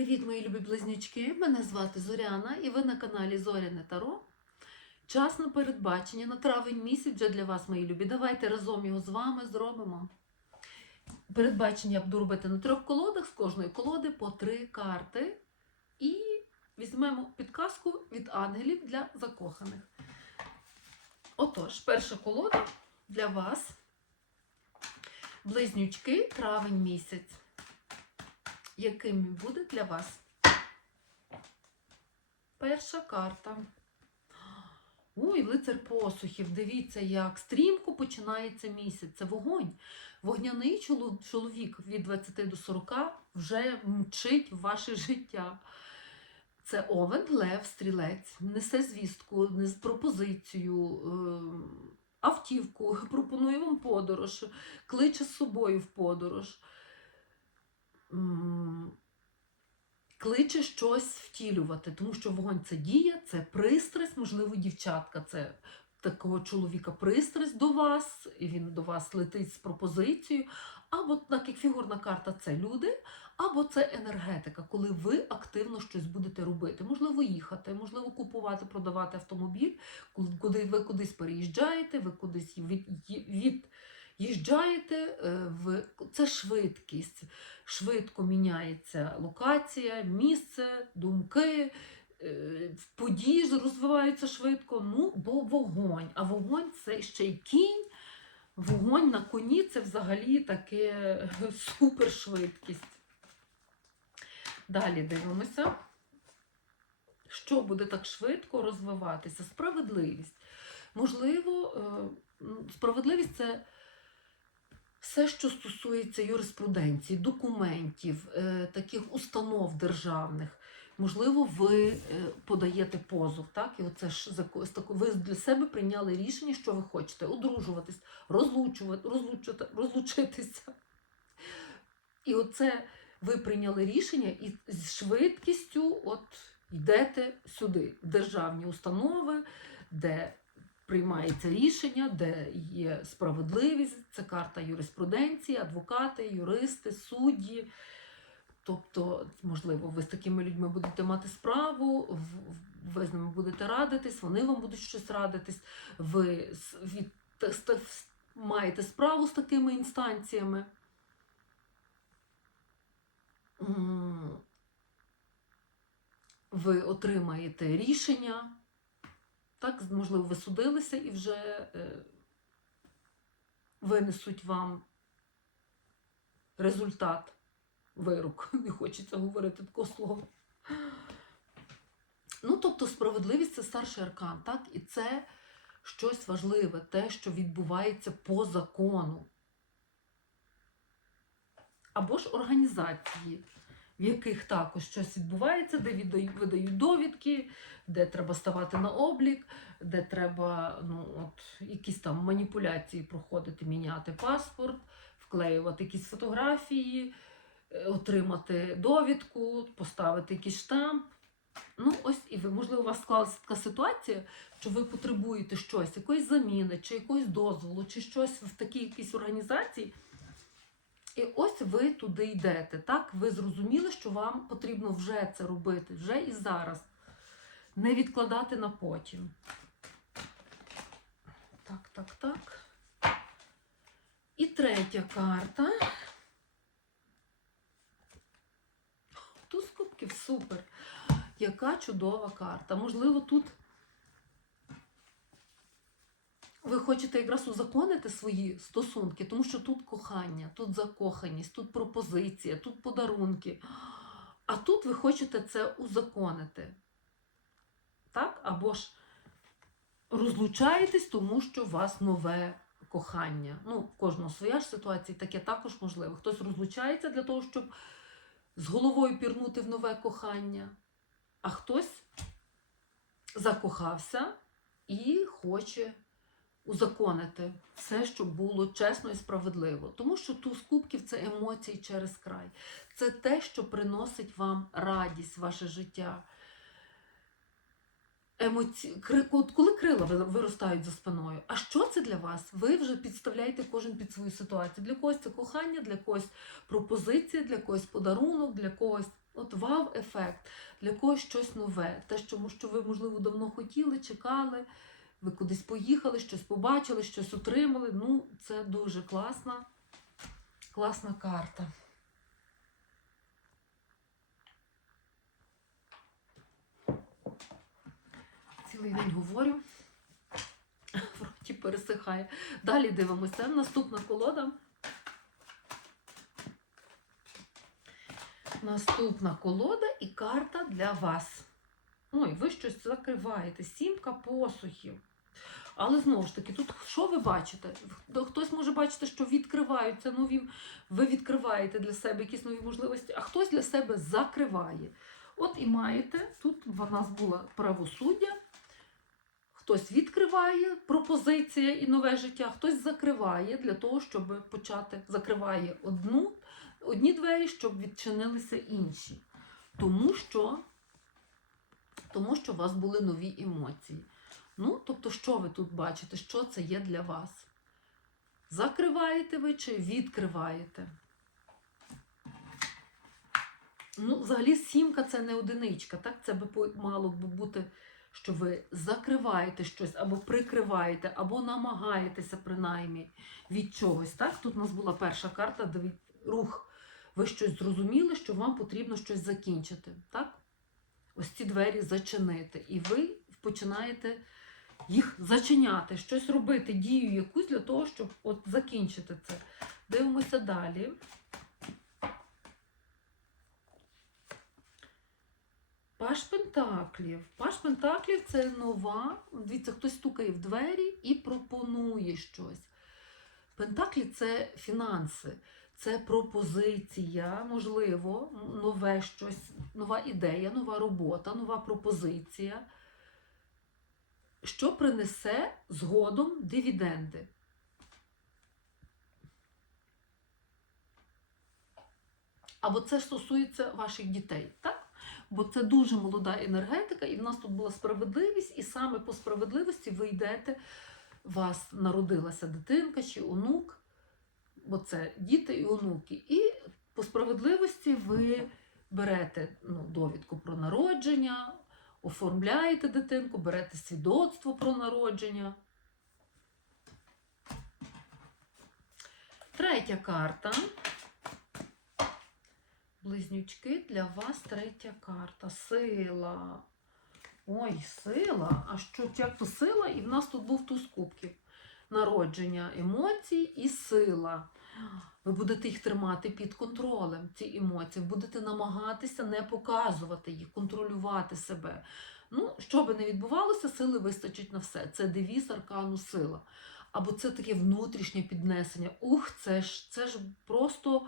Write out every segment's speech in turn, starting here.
Привіт, мої любі близнючки! Мене звати Зоряна і ви на каналі Зоряне Таро. Час на передбачення на травень місяць вже для вас, мої любі. Давайте разом його з вами зробимо. Передбачення я буду робити на трьох колодах, з кожної колоди по три карти. І візьмемо підказку від ангелів для закоханих. Отож, перша колода для вас. Близнючки, травень місяць яким він буде для вас. Перша карта. Ой, лицар посухів. Дивіться, як стрімко починається місяць. Це вогонь. Вогняний чоловік від 20 до 40 вже мчить в ваше життя. Це овен, лев, стрілець, несе звістку, пропозицію, ем, автівку, пропонує вам подорож, кличе з собою в подорож кличе щось втілювати, тому що вогонь це дія, це пристрасть, можливо, дівчатка, це такого чоловіка пристрасть до вас, і він до вас летить з пропозицією. Або так як фігурна карта це люди, або це енергетика, коли ви активно щось будете робити. Можливо, їхати, можливо, купувати, продавати автомобіль, куди ви кудись переїжджаєте, ви кудись від, від, їжджаєте, е, в це швидкість. Швидко міняється локація, місце, думки, е, події розвиваються швидко. Ну, бо вогонь. А вогонь це ще й кінь. Вогонь на коні це взагалі таке супершвидкість. Далі дивимося, що буде так швидко розвиватися. Справедливість. Можливо, е, справедливість це все, що стосується юриспруденції, документів, е, таких установ державних. Можливо, ви е, подаєте позов, так? І оце ж ви для себе прийняли рішення, що ви хочете одружуватись, розлучувати, розлучити, розлучитися. І оце ви прийняли рішення і з швидкістю от йдете сюди, в державні установи, де приймається рішення, де є справедливість, це карта юриспруденції, адвокати, юристи, судді. Тобто, можливо, ви з такими людьми будете мати справу, ви з ними будете радитись, вони вам будуть щось радитись, ви від, маєте справу з такими інстанціями. Ви отримаєте рішення. Так, можливо, ви судилися і вже е, винесуть вам результат, вирок. Не хочеться говорити такого слова. Ну, тобто, справедливість це старший аркан, так? І це щось важливе, те, що відбувається по закону. Або ж організації, в яких також щось відбувається, де видають довідки, де треба ставати на облік, де треба ну, от, якісь там маніпуляції проходити, міняти паспорт, вклеювати якісь фотографії, е, отримати довідку, поставити якийсь штамп. Ну, ось і ви, можливо, у вас склалася така ситуація, що ви потребуєте щось, якоїсь заміни, чи якогось дозволу, чи щось в такій якійсь організації. І ось ви туди йдете. Так, ви зрозуміли, що вам потрібно вже це робити, вже і зараз. Не відкладати на потім. Так, так, так. І третя карта. Туз кубків, супер. Яка чудова карта. Можливо, тут ви хочете якраз узаконити свої стосунки, тому що тут кохання, тут закоханість, тут пропозиція, тут подарунки. А тут ви хочете це узаконити. Так? Або ж розлучаєтесь, тому що у вас нове кохання. Ну, в кожного своя ж ситуація, таке також можливо. Хтось розлучається для того, щоб з головою пірнути в нове кохання, а хтось закохався і хоче узаконити все, щоб було чесно і справедливо. Тому що туз кубків це емоції через край. Це те, що приносить вам радість ваше життя. емоці... коли крила виростають за спиною. А що це для вас? Ви вже підставляєте кожен під свою ситуацію. Для когось це кохання, для когось пропозиція, для когось подарунок, для когось от вау-ефект, для когось щось нове. Те, що, що ви, можливо, давно хотіли, чекали, ви кудись поїхали, щось побачили, щось отримали. Ну, це дуже класна, класна карта. Цілий день говорю. В роті пересихає. Далі дивимося. Наступна колода. Наступна колода і карта для вас. Ой, ви щось закриваєте. Сімка посухів. Але знову ж таки, тут що ви бачите? Хтось може бачити, що відкриваються нові, ви відкриваєте для себе якісь нові можливості, а хтось для себе закриває. От і маєте, тут в нас було правосуддя, хтось відкриває пропозиція і нове життя, хтось закриває для того, щоб почати, закриває одну, одні двері, щоб відчинилися інші. Тому що, тому що у вас були нові емоції. Ну, тобто, що ви тут бачите, що це є для вас? Закриваєте ви чи відкриваєте? Ну, взагалі, сімка це не одиничка, так? Це би мало б бути, що ви закриваєте щось, або прикриваєте, або намагаєтеся принаймні від чогось. Так? Тут у нас була перша карта, де рух. Ви щось зрозуміли, що вам потрібно щось закінчити. Так? Ось ці двері зачинити. І ви починаєте їх зачиняти, щось робити, дію якусь для того, щоб от закінчити це. Дивимося далі. Паш Пентаклів. Паш Пентаклів це нова. Дивіться, хтось стукає в двері і пропонує щось. Пентаклі це фінанси, це пропозиція, можливо, нове щось, нова ідея, нова робота, нова пропозиція, що принесе згодом дивіденди. Або це стосується ваших дітей, так? Бо це дуже молода енергетика, і в нас тут була справедливість, і саме по справедливості ви йдете, вас народилася дитинка чи онук, бо це діти і онуки. І по справедливості ви берете ну, довідку про народження, оформляєте дитинку, берете свідоцтво про народження. Третя карта. Близнючки для вас третя карта. Сила. Ой, сила. А що як то сила? І в нас тут був туз кубків. Народження емоцій і сила. Ви будете їх тримати під контролем, ці емоції. Будете намагатися не показувати їх, контролювати себе. Ну, що би не відбувалося, сили вистачить на все. Це девіз аркану сила. Або це таке внутрішнє піднесення. Ух, це ж, це ж просто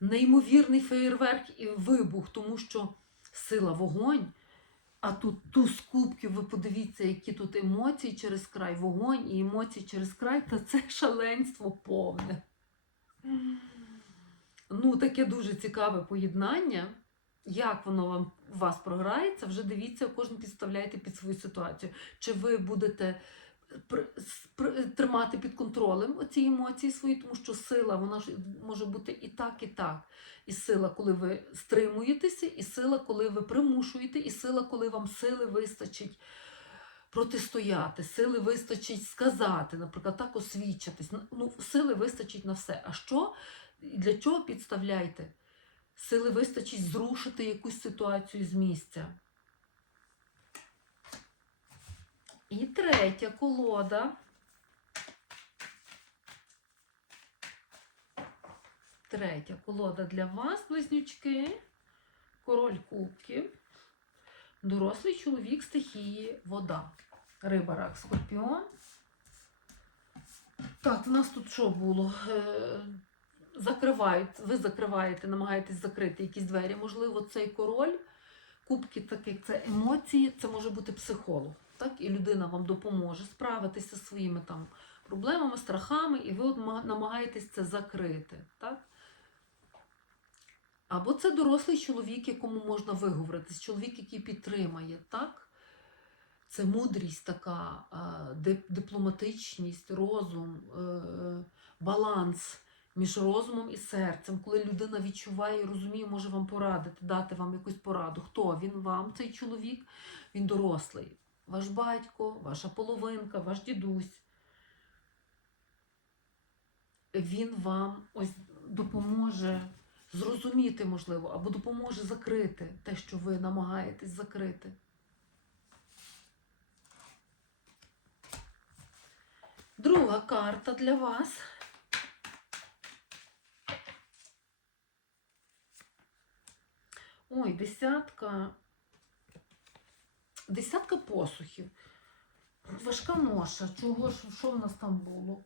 неймовірний феєрверк і вибух, тому що сила вогонь. А тут з кубків, ви подивіться, які тут емоції через край, вогонь і емоції через край, та це шаленство повне. Ну, таке дуже цікаве поєднання. Як воно вам у вас програється, вже дивіться, кожен підставляєте під свою ситуацію. Чи ви будете тримати під контролем ці емоції свої, тому що сила вона ж може бути і так, і так. І сила, коли ви стримуєтеся, і сила, коли ви примушуєте, і сила, коли вам сили вистачить протистояти, сили вистачить сказати, наприклад, так освідчитись. Ну, сили вистачить на все. А що для чого підставляйте? Сили вистачить зрушити якусь ситуацію з місця. І третя колода. Третя колода для вас, близнючки. Король кубків. Дорослий чоловік стихії вода. Риба, рак, скорпіон. Так, в нас тут що було? Е, Закривають, ви закриваєте, намагаєтесь закрити якісь двері. Можливо, цей король, кубки, так це емоції, це може бути психолог. Так? І людина вам допоможе справитися зі своїми там проблемами, страхами, і ви от намагаєтесь це закрити. Так? Або це дорослий чоловік, якому можна виговоритись, чоловік, який підтримає, так? це мудрість така, дипломатичність, розум, е, баланс між розумом і серцем, коли людина відчуває і розуміє, може вам порадити, дати вам якусь пораду. Хто він вам, цей чоловік? Він дорослий. Ваш батько, ваша половинка, ваш дідусь. Він вам ось допоможе зрозуміти, можливо, або допоможе закрити те, що ви намагаєтесь закрити. Друга карта для вас. Ой, десятка. Десятка посухів. Важка ноша. Чого ж, що в нас там було?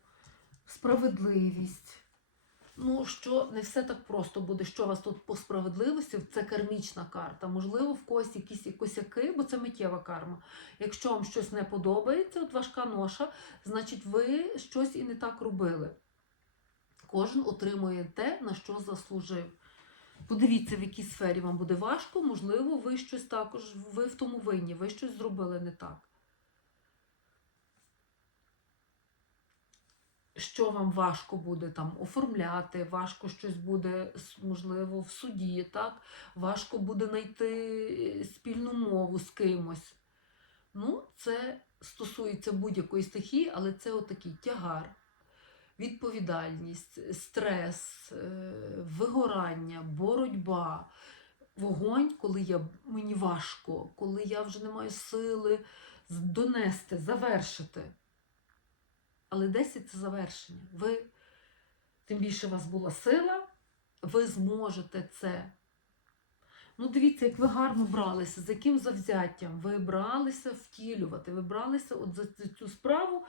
Справедливість. Ну, що не все так просто буде, що у вас тут по справедливості, це кармічна карта. Можливо, в когось якісь косяки, бо це миттєва карма. Якщо вам щось не подобається, от важка ноша, значить ви щось і не так робили. Кожен отримує те, на що заслужив. Подивіться, в якій сфері вам буде важко, можливо, ви щось також, ви в тому винні, ви щось зробили не так. Що вам важко буде там оформляти, важко щось буде, можливо, в суді, так? Важко буде знайти спільну мову з кимось. Ну, це стосується будь-якої стихії, але це отакий тягар, відповідальність, стрес, е, вигорання, боротьба, вогонь, коли я, мені важко, коли я вже не маю сили донести, завершити. Але 10 це завершення. Ви, тим більше у вас була сила, ви зможете це. Ну, дивіться, як ви гарно бралися, з яким завзяттям ви бралися втілювати, ви бралися от за цю- цю справу,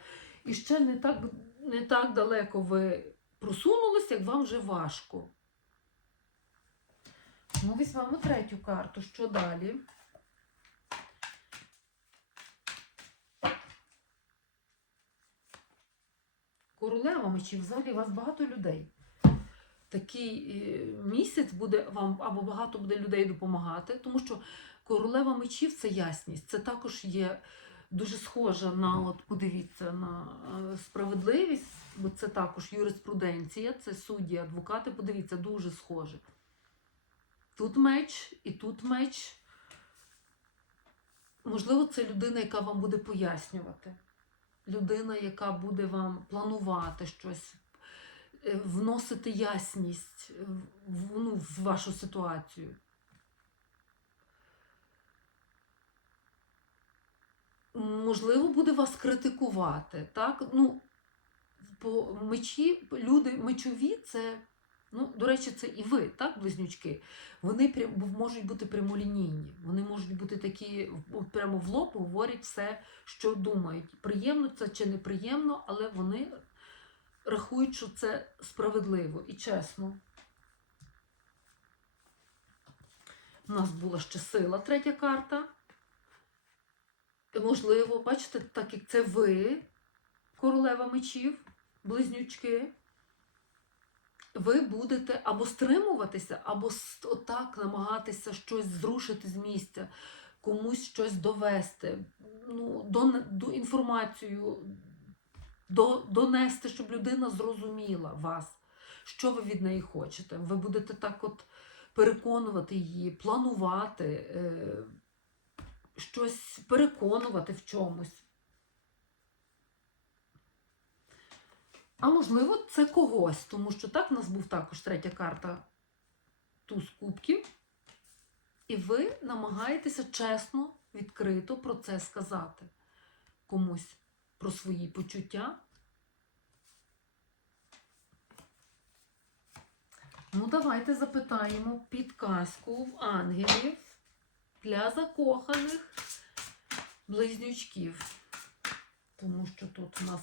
і ще не так, не так далеко ви просунулися, як вам вже важко. Ну, візьмемо третю карту. Що далі? Королева мечів, взагалі у вас багато людей. Такий е, місяць буде вам або багато буде людей допомагати, тому що королева мечів це ясність. Це також є дуже схожа на, от подивіться, на е, справедливість, бо це також юриспруденція, це судді, адвокати. Подивіться, дуже схоже. Тут меч і тут меч. Можливо, це людина, яка вам буде пояснювати. Людина, яка буде вам планувати щось, е, вносити ясність в, ну, в вашу ситуацію. Можливо, буде вас критикувати. Так? Ну, по мечі, люди мечові це, ну, до речі, це і ви, так, близнючки. Вони прям, можуть бути прямолінійні. Вони можуть бути такі, прямо в лоб говорять все, що думають. Приємно це чи неприємно, але вони рахують, що це справедливо і чесно. У нас була ще сила, третя карта. Можливо, бачите, так як це ви, королева мечів, близнючки, ви будете або стримуватися, або отак намагатися щось зрушити з місця, комусь щось довести, ну, до, до інформацію до, донести, щоб людина зрозуміла вас, що ви від неї хочете. Ви будете так от переконувати її, планувати, е, щось переконувати в чомусь. А можливо, це когось, тому що так в нас був також третя карта туз кубків. І ви намагаєтеся чесно, відкрито про це сказати комусь про свої почуття. Ну, давайте запитаємо підказку в ангелів для закоханих близнючків. Тому що тут у нас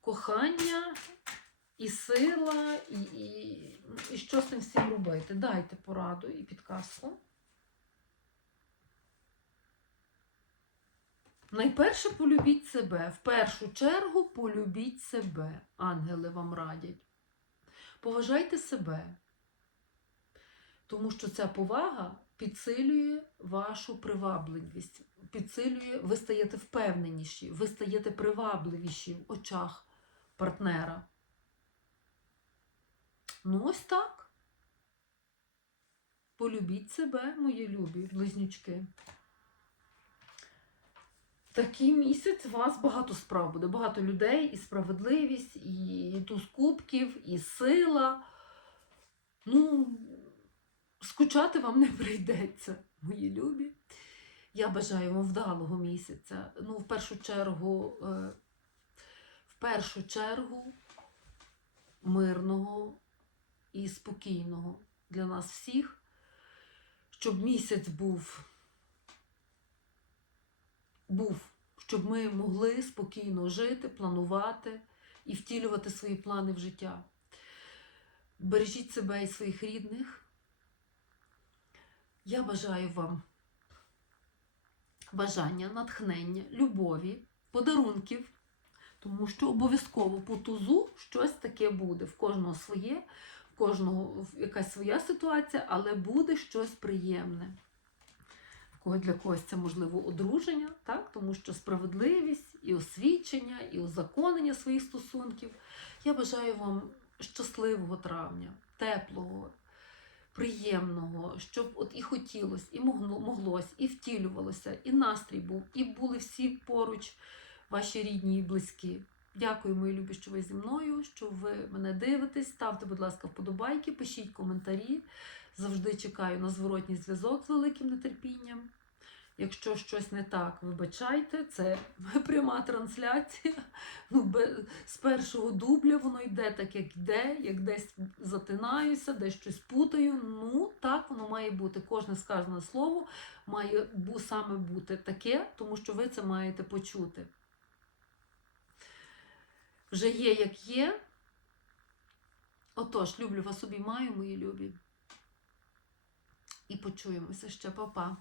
кохання і сила, і, і, і що з цим всім робити. Дайте пораду і підказку. Найперше полюбіть себе. В першу чергу полюбіть себе. Ангели вам радять. Поважайте себе. Тому що ця повага підсилює вашу привабливість. підсилює, ви стаєте впевненіші, ви стаєте привабливіші в очах партнера. Ну, ось так. Полюбіть себе, мої любі близнючки. Такий місяць у вас багато справ буде, багато людей, і справедливість, і туз кубків, і сила. Ну, скучати вам не прийдеться, мої любі. Я бажаю вам вдалого місяця. Ну, в першу чергу, е, в першу чергу, мирного і спокійного для нас всіх, щоб місяць був, був, щоб ми могли спокійно жити, планувати і втілювати свої плани в життя. Бережіть себе і своїх рідних. Я бажаю вам бажання, натхнення, любові, подарунків, тому що обов'язково по тузу щось таке буде. В кожного своє, в кожного якась своя ситуація, але буде щось приємне. Для когось це можливо одруження, так? тому що справедливість і освічення, і узаконення своїх стосунків. Я бажаю вам щасливого травня, теплого, приємного, щоб от і хотілося, і могло, моглось, і втілювалося, і настрій був, і були всі поруч, ваші рідні і близькі. Дякую, мої любі, що ви зі мною, що ви мене дивитесь. Ставте, будь ласка, вподобайки, пишіть коментарі. Завжди чекаю на зворотній зв'язок з великим нетерпінням. Якщо щось не так, вибачайте, це пряма трансляція. Ну, з першого дубля воно йде так, як йде, як десь затинаюся, десь щось путаю. Ну, так воно має бути. Кожне сказане слово має саме бути таке, тому що ви це маєте почути. Вже є, як є. Отож, люблю вас обіймаю, мої любі. І почуємося ще, Па-па.